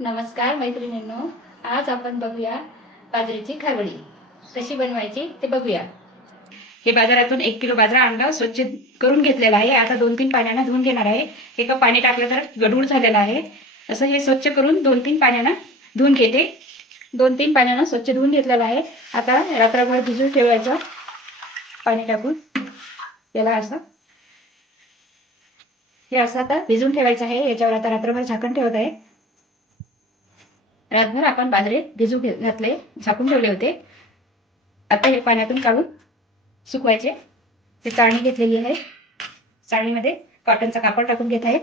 नमस्कार मैत्रिणींनो, आज आपण बघूया बाजरीची खरवडी कशी बनवायची ते बघूया। हे बाजारातून 1 किलो बाजरा आणला, स्वच्छ करून घेतलेला आहे। आता 2-3 पाण्याने धुवून घेणार आहे। हे कप पाणी टाकलं तर गढूळ झालेला आहे। असं हे स्वच्छ करून 2-3 पाण्याने धुवून घेते। 2-3 पाण्याने स्वच्छ धुवून घेतलेला आहे। आता रात्रभर भिजून ठेवायचं पाणी टाकून। याला असं हे असं आता भिजून ठेवायचं आहे। याच्यावर आता रात्रभर झाकण ठेवत आहे। रातभर आपण बाजरे भिजू घातले, झाकून ठेवले होते। आता हे पाण्यातून काढून सुकवायचे। ते चाळणी घेतलेली आहे, चाळणीमध्ये कॉटनचा कापड टाकून घेत आहे।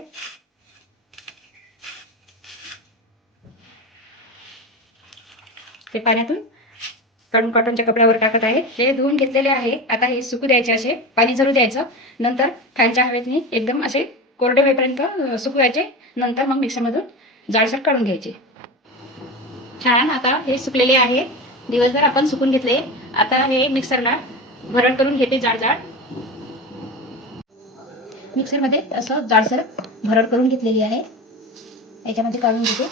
ते पाण्यातून काढून कॉटनच्या कपड्यावर टाकत आहे। हे धुवून घेतलेले आहे। आता हे सुकू द्यायचे, असे पाणी झरू द्यायचं। नंतर फॅनच्या हवेने एकदम असे कोरडे होईपर्यंत सुकवायचे। नंतर मग मिक्सरमधून जाडसर काढून घ्यायचे। छान आता हे सुकलेले आहे। दिवसभर आपण सुकून घेतले। आता हे मिक्सरला भरण करून घेते जाड मिक्सरमध्ये असं जाडसर भरण करून घेतलेली आहे। याच्यामध्ये काढून घेते,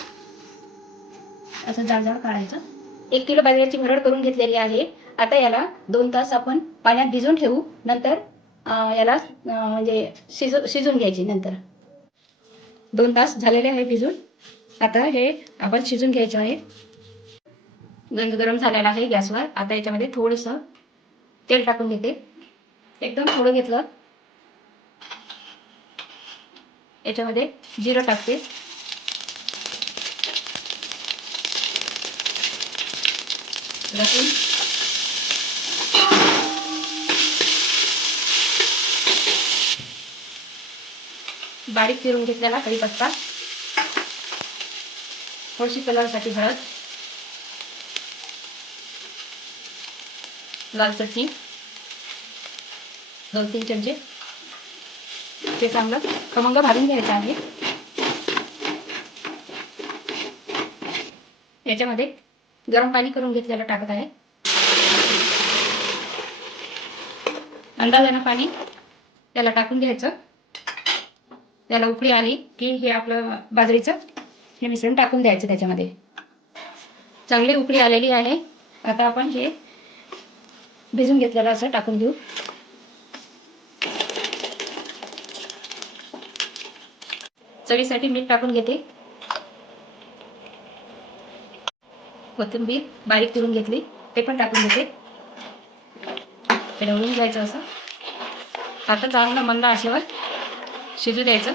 असं जाड काढायचं। 1 किलो बाजरीची भरड करून घेतलेली आहे। आता याला 2 तास आपण पाण्यात भिजवून ठेवू। नंतर याला म्हणजे शिजून घ्यायची। नंतर 2 तास झालेले आहे भिजून। आता हे आपण शिजून घ्यायचं आहे। गंज गरम झालेला आहे गॅसवर। आता याच्यामध्ये थोडंसं तेल टाकून घेते, एकदम थोडं घेतलं। याच्यामध्ये जिरं टाकते, लसूण, बारीक चिरून घेतलेला कढीपत्ता, थोडीशी कलरसाठी हळद, लाल चटणी 2-3 चमचे। ते चांगलं खमंग भाजून घ्यायचं आहे। याच्यामध्ये गरम पाणी करून घेतलेलं टाकत आहे। अंदाजानं पाणी त्याला टाकून घ्यायचं। त्याला उकळी आली की हे आपलं बाजरीचं हे मिश्रण टाकून द्यायचं त्याच्यामध्ये। चांगली उकळी आलेली आहे। आता आपण हे भिजून घेतलेलं असं टाकून देऊ। चवीसाठी मीठ टाकून घेते, कोथिंबीर बारीक चिरून घेतली ते पण टाकून घेते। ढवळून घ्यायचं असं। आता चांगलं मंद आचेवर शिजू द्यायचं।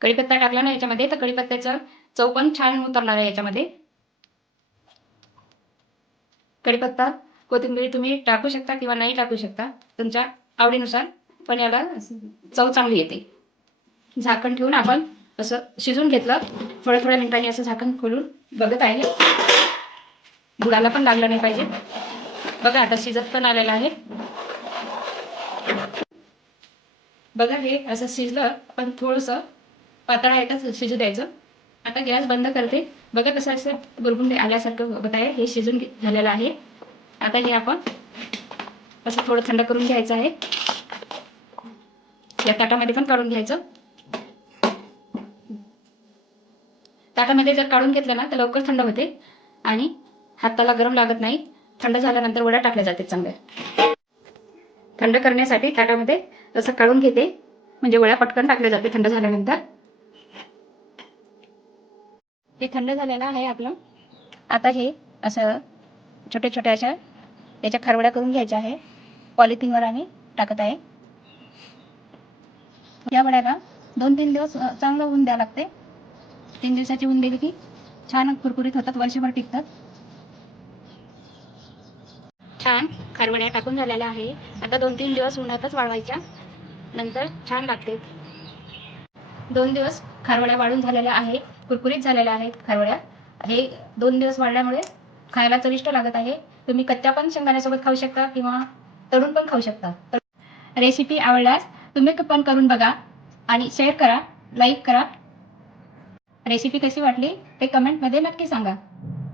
कढीपत्ता टाकला ना याच्यामध्ये तर कढीपत्त्याचं चव पण छान उतरणार आहे याच्यामध्ये। कढीपत्ता कोथिंबीर तुम्ही टाकू शकता किंवा नाही टाकू शकता, तुमच्या आवडीनुसार, पण याला चव चांगली येते। झाकण ठेवून आपण असं शिजून घेतलं। थोड्या मिनिटांनी असं झाकण खोलून बघत आहे। बुडाला पण लागलं नाही पाहिजे। बघा आता शिजत पण आलेलं आहे। बघा हे असं शिजलं, पण थोडंसं पातळ आहे शिजू द्यायचं। आता गॅस बंद करते। बघा कसं असं बुलबुल आल्यासारखं होत आहे। हे शिजून झालेलं आहे। आता हे आपण असं थोडं थंड करून घ्यायचं आहे। या ताटामध्ये पण काढून घ्यायचं। ताटामध्ये जर काढून घेतलं ना तर लवकर थंड होते आणि हाताला गरम लागत नाही। थंड झाल्यानंतर वड्या टाकल्या जाते चांगल्या। थंड करण्यासाठी ताटामध्ये असं काढून घेते, म्हणजे वड्या पटकन टाकल्या जाते थंड झाल्यानंतर। हे थंड झालेलं आहे आपलं। आता हे असं छोट्या अशा याच्या खरवड्या करून घ्यायच्या आहे। पॉलिथिनवर आम्ही टाकत आहे। या वड्याला 2-3 दिवस चांगलं ऊन द्यावं लागते। 3 दिवसाची ऊन दिली की छान कुरकुरीत होतात, वर्षभर टिकतात। छान खरवड्या टाकून झालेल्या आहे। आता 2-3 दिवस उन्हातच वाळवायच्या, नंतर छान लागते। 2 दिवस खरवड्या वाळून झालेल्या आहे, कुरकुरीत झालेल्या आहेत खरवड्या। हे 2 दिवस वाळल्यामुळे खायला चविष्ट लागत आहे। तुम्ही कच्च्या पण शेंगदाण्यासोबत खाऊ शकता किंवा तळून पण खाऊ शकता। रेसिपी आवडल्यास तुम्ही पण करून बघा आणि शेअर करा, लाईक करा। रेसिपी कशी वाटली ते कमेंटमध्ये नक्की सांगा।